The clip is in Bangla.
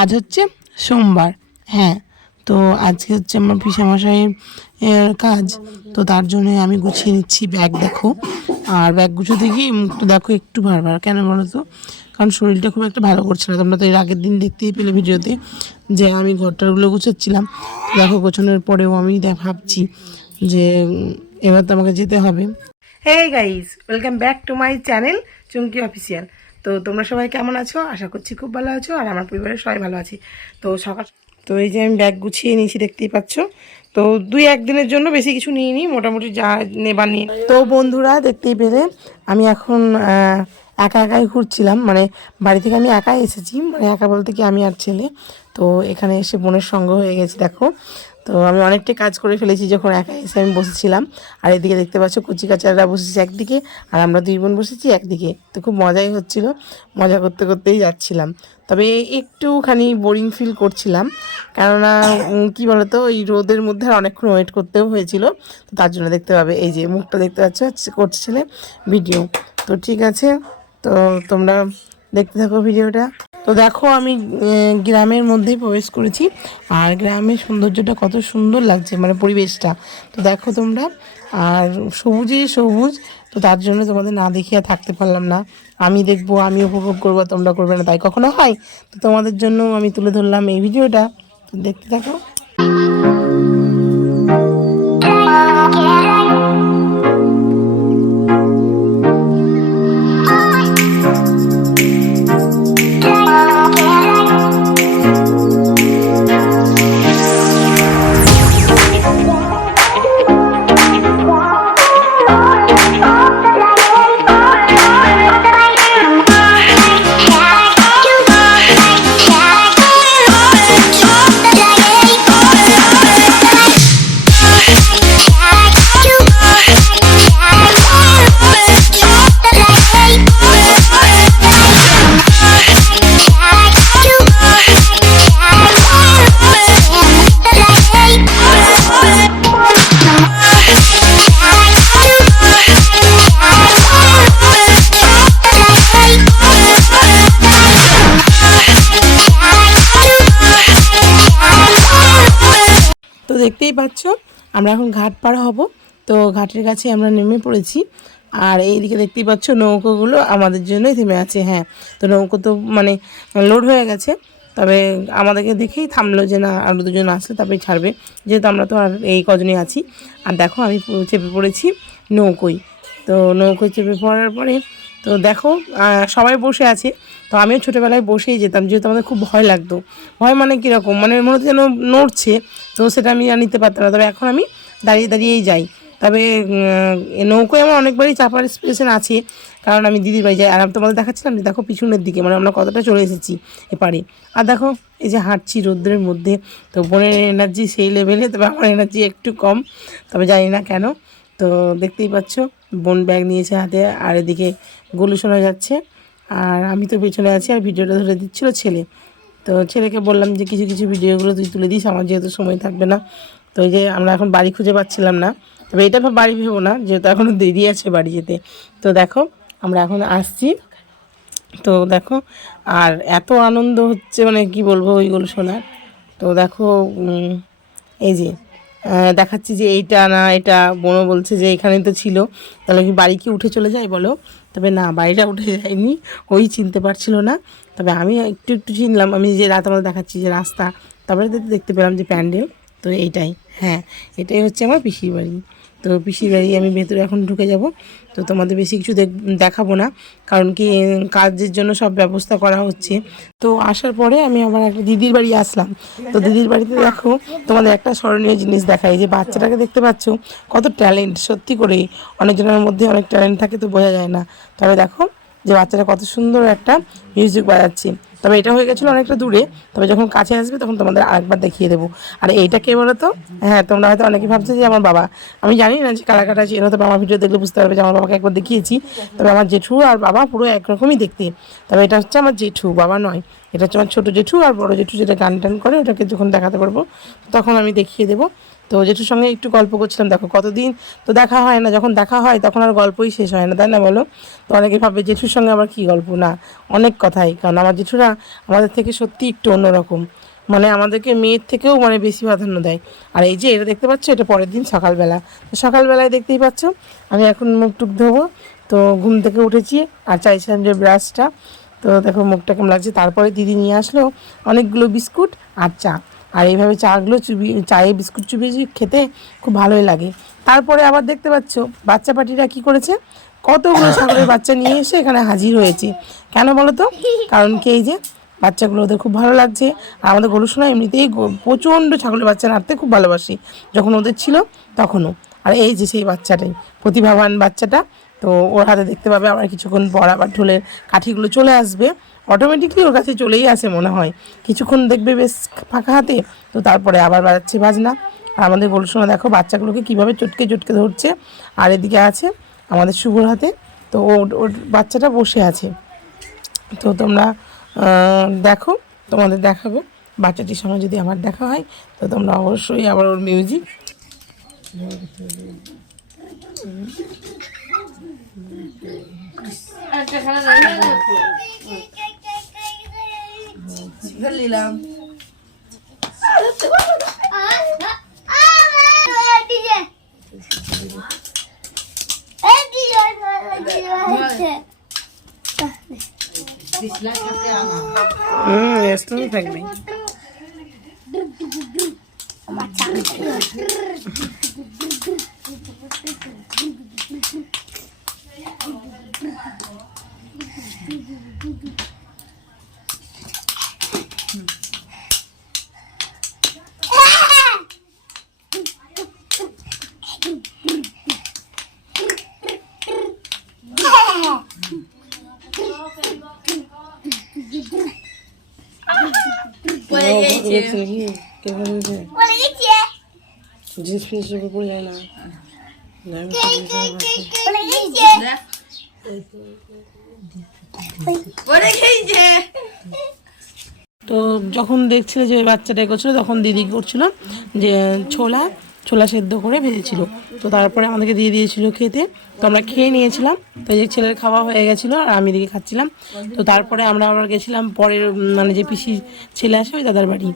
আজ হচ্ছে সোমবার। হ্যাঁ, তো আজকে হচ্ছে আমার পিসামশাইয়ের কাজ। তো তার জন্য আমি গুছিয়ে নিচ্ছি ব্যাগ। দেখো, আর ব্যাগ গুছোতে গিয়ে মুখটা দেখো একটু ভার কেন বলো তো? কারণ শরীরটা খুব একটা ভালো করছে না। তোমরা তো এর আগের দিন দেখতেই পেলে ভিডিওতে যে আমি ঘরটারগুলো গুছোচ্ছিলাম। দেখো, গোছানোর পরেও আমি ভাবছি যে এবার তো আমাকে যেতে হবে। Hey guys, welcome back to my channel Chumki official. তো তোমরা সবাই কেমন আছো? আশা করছি খুব ভালো আছো, আর আমার পরিবারের সবাই ভালো আছে। তো তো এই যে আমি ব্যাগ গুছিয়ে নিয়েছি, দেখতেই পাচ্ছ। তো 2-1 দিনের জন্য, বেশি কিছু নিইনি, মোটামুটি যা নেবার নিয়ে। তো বন্ধুরা, দেখতেই পেলে আমি এখন একা একাই ঘুরছিলাম। মানে বাড়ি থেকে আমি একাই এসেছি, মানে একা বলতে কি আমি আর ছেলে। তো এখানে এসে বোনের সঙ্গ হয়ে গেছে। দেখো, তো আমি অনেকটাই কাজ করে ফেলেছি যখন একা এসে আমি বসেছিলাম। আর এদিকে দেখতে পাচ্ছ কচি কাচাররা বসেছে একদিকে, আর আমরা 2 বোন বসেছি একদিকে। তো খুব মজাই হচ্ছিল, মজা করতে করতেই যাচ্ছিলাম। তবে একটুখানি বোরিং ফিল করছিলাম, কেননা কি বলতো, এই রোদের মধ্যে আর অনেকক্ষণ ওয়েট করতেও হয়েছিল। তো তার জন্য দেখতে পাবে, এই যে মুখটা দেখতে পাচ্ছ, করছিলে ভিডিও। তো ঠিক আছে, তো তোমরা দেখতে থাকো ভিডিওটা। তো দেখো, আমি গ্রামের মধ্যেই প্রবেশ করেছি, আর গ্রামের সৌন্দর্যটা কত সুন্দর লাগছে, মানে পরিবেশটা। তো দেখো তোমরা, আর সবুজে সবুজ। তো তার জন্য তোমাদের না দেখিয়ে থাকতে পারলাম না। আমি দেখবো, আমি উপভোগ করবো, তোমরা করবে না, তাই কখনো হয়? তো তোমাদের জন্য আমি তুলে ধরলাম এই ভিডিওটা। তো দেখতে থাকো। তো দেখতেই পাচ্ছ, আমরা এখন ঘাট পার হব। তো ঘাটের কাছে আমরা নেমে পড়েছি, আর এইদিকে দেখতেই পাচ্ছ নৌকোগুলো আমাদের জন্যই থেমে আছে। হ্যাঁ, তো নৌকো তো মানে লোড হয়ে গেছে, তবে আমাদেরকে দেখেই থামলো যে না, আরও 2জন আসলে তারপরে ছাড়বে, যেহেতু আমরা তো আর এই কজনই আছি। আর দেখো, আমি চেপে পড়েছি নৌকোয়। তো নৌকোয় চেপে পড়ার পরে তো দেখো, সবাই বসে আছে। তো আমিও ছোটোবেলায় বসেই যেতাম, যেহেতু আমাদের খুব ভয় লাগতো। ভয় মানে কীরকম, মানে মনে হচ্ছে যেন নড়ছে। তো সেটা আমি আর নিতে পারতাম না, তবে এখন আমি দাঁড়িয়ে দাঁড়িয়েই যাই। তবে নৌকোয় আমার অনেকবারই চাপার এক্সপিরিয়েন্স আছে, কারণ আমি দিদির বাড়ি যাই। আর আমি তোমাদের দেখাচ্ছিলাম যে দেখো পিছনের দিকে, মানে আমরা কতটা চলে এসেছি এপারে। আর দেখো, এই যে হাঁটছি রোদ্রের মধ্যে, তো বোনের এনার্জি সেই লেভেলে, তবে আমার এনার্জি একটু কম, তবে জানি না কেন। তো দেখতেই পাচ্ছ, বোন ব্যাগ নিয়েছে হাতে, আর এদিকে গলু শোনা যাচ্ছে, আর আমি তো পেছনে আছি, আর ভিডিওটা ধরে দিচ্ছিল ছেলে। তো ছেলেকে বললাম যে কিছু কিছু ভিডিওগুলো তুই তুলে দিস, আমার যেহেতু সময় থাকবে না। তো এই যে আমরা এখন বাড়ি খুঁজে পাচ্ছিলাম না, তবে এটা বাড়ি ভেবো না, যেহেতু এখনও দেরি আছে বাড়ি যেতে। তো দেখো, আমরা এখন আসছি। তো দেখো, আর এত আনন্দ হচ্ছে, মানে কি বলবো ওইগুলো শোনার। তো দেখো, এই যে দেখাচ্ছি যে এইটা না, এটা বোনও বলছে যে এখানেই তো ছিল, তাহলে কি বাড়ি কি উঠে চলে যায় বলো? তবে না, বাড়িটা উঠে যায়নি, ওই চিনতে পারছিল না। তবে আমি একটু একটু চিনলাম, আমি যে রাত আমাদের দেখাচ্ছি যে রাস্তা, তারপরে দেখতে পেলাম যে প্যান্ডেল। তো এইটাই, হ্যাঁ, এটাই হচ্ছে আমার পিসির বাড়ি। তো পিসির বাড়ি আমি ভেতরে এখন ঢুকে যাব। তো তোমাদের বেশি কিছু দেখাবো না, কারণ কি কাজের জন্য সব ব্যবস্থা করা হচ্ছে। তো আসার পরে আমি আবার একটা দিদির বাড়ি আসলাম। তো দিদির বাড়িতে দেখো, তোমাদের একটা স্মরণীয় জিনিস দেখাই, যে বাচ্চাটাকে দেখতে পাচ্ছ, কত ট্যালেন্ট, সত্যি করেই। অনেকজনের মধ্যে অনেক ট্যালেন্ট থাকে, তো বোঝা যায় না। তবে দেখো যে বাচ্চাটা কত সুন্দর একটা মিউজিক বাজাচ্ছে। তবে এটা হয়ে গেছিলো অনেকটা দূরে, তবে যখন কাছে আসবে তখন তোমাদের আরেকবার দেখিয়ে দেবো। আর এইটা কে বলো তো? হ্যাঁ, তোমরা হয়তো অনেকে ভাবছো যে আমার বাবা। আমি জানি না যে কারা কাটা চেনো, তবে আমার ভিডিও দেখলে বুঝতে পারবে যে আমার বাবাকে একবার দেখিয়েছি। তবে আমার জেঠু আর বাবা পুরো একরকমই দেখতে। তবে এটা হচ্ছে আমার জেঠু, বাবা নয়। এটা হচ্ছে আমার ছোটো জেঠু, আর বড়ো জেঠু যেটা গান টান করে ওটাকে যখন দেখাতে পারবো তখন আমি দেখিয়ে দেবো। তো জেঠুর সঙ্গে একটু গল্প করছিলাম, দেখো কতদিন তো দেখা হয় না, যখন দেখা হয় তখন আর গল্পই শেষ হয় না, তাই না বলো? তো অনেকে ভাবে জেঠুর সঙ্গে আবার কী গল্প, না অনেক কথাই, কারণ আমার জেঠুরা আমাদের থেকে সত্যি একটু অন্যরকম, মানে আমাদেরকে মেয়ের থেকেও মানে বেশি প্রাধান্য দেয়। আর এই যে এটা দেখতে পাচ্ছ, এটা পরের দিন সকালবেলা, তো সকালবেলায় দেখতেই পাচ্ছ আমি এখন মুখ টুক ধোবো। তো ঘুম থেকে উঠেছি আর চাইছিলাম যে ব্রাশটা, তো দেখো মুখটা কেমন লাগছে। তারপরে দিদি নিয়ে আসলো অনেকগুলো বিস্কুট আর চা, আর এইভাবে চাগুলো চায়ে বিস্কুট চুবিয়ে খেতে খুব ভালোই লাগে। তারপরে আবার দেখতে পাচ্ছ বাচ্চা পাটিরা কি করেছে, কতগুলো ছাগলের বাচ্চা নিয়ে এসে এখানে হাজির হয়েছে। কেন বলো তো? কারণ কি, এই যে বাচ্চাগুলো ওদের খুব ভালো লাগছে। আর আমাদের গরু সোনা এমনিতেই প্রচণ্ড ছাগলের বাচ্চা নাড়তে খুব ভালোবাসি, যখন ওদের ছিল তখনও। আর এই যে সেই বাচ্চাটাই, প্রতিভাবান বাচ্চাটা, তো ওর হাতে দেখতে পাবে আবার কিছুক্ষণ পর আবার ঢোলের কাঠিগুলো চলে আসবে, অটোমেটিকলি ওর কাছে চলেই আসে মনে হয়, কিছুক্ষণ দেখবে বেশ ফাঁকা হাতে, তো তারপরে আবার বাজাচ্ছে বাজনা। আর আমাদের গরু সোনা দেখো বাচ্চাগুলোকে কীভাবে চটকে চটকে ধরছে। আর এদিকে আছে আমাদের শুভর হাতে, তো ওর বাচ্চাটা বসে আছে। তো তোমরা দেখো, তোমাদের দেখাবো বাচ্চাটির সঙ্গে যদি আমার দেখা হয়, তো তোমরা অবশ্যই আবার ওর মিউজিক নিলাম। থাকবে জিনিস ফিনিস পড়ে যায় না। তো যখন দেখছিলে যে বাচ্চাটা করছিল, তখন দিদি করছিল যে ছোলা ছোলা সেদ্ধ করে ভেজেছিল, তো তারপরে আমাদেরকে দিয়ে দিয়েছিল খেতে। তো আমরা খেয়ে নিয়েছিলাম, তো এই যে ছেলের খাওয়া হয়ে গেছিলো আর আমি এদিকে খাচ্ছিলাম। তো তারপরে আমরা আবার গেছিলাম পরের মানে যে পিসির ছেলে আসে ওই দাদার বাড়ি,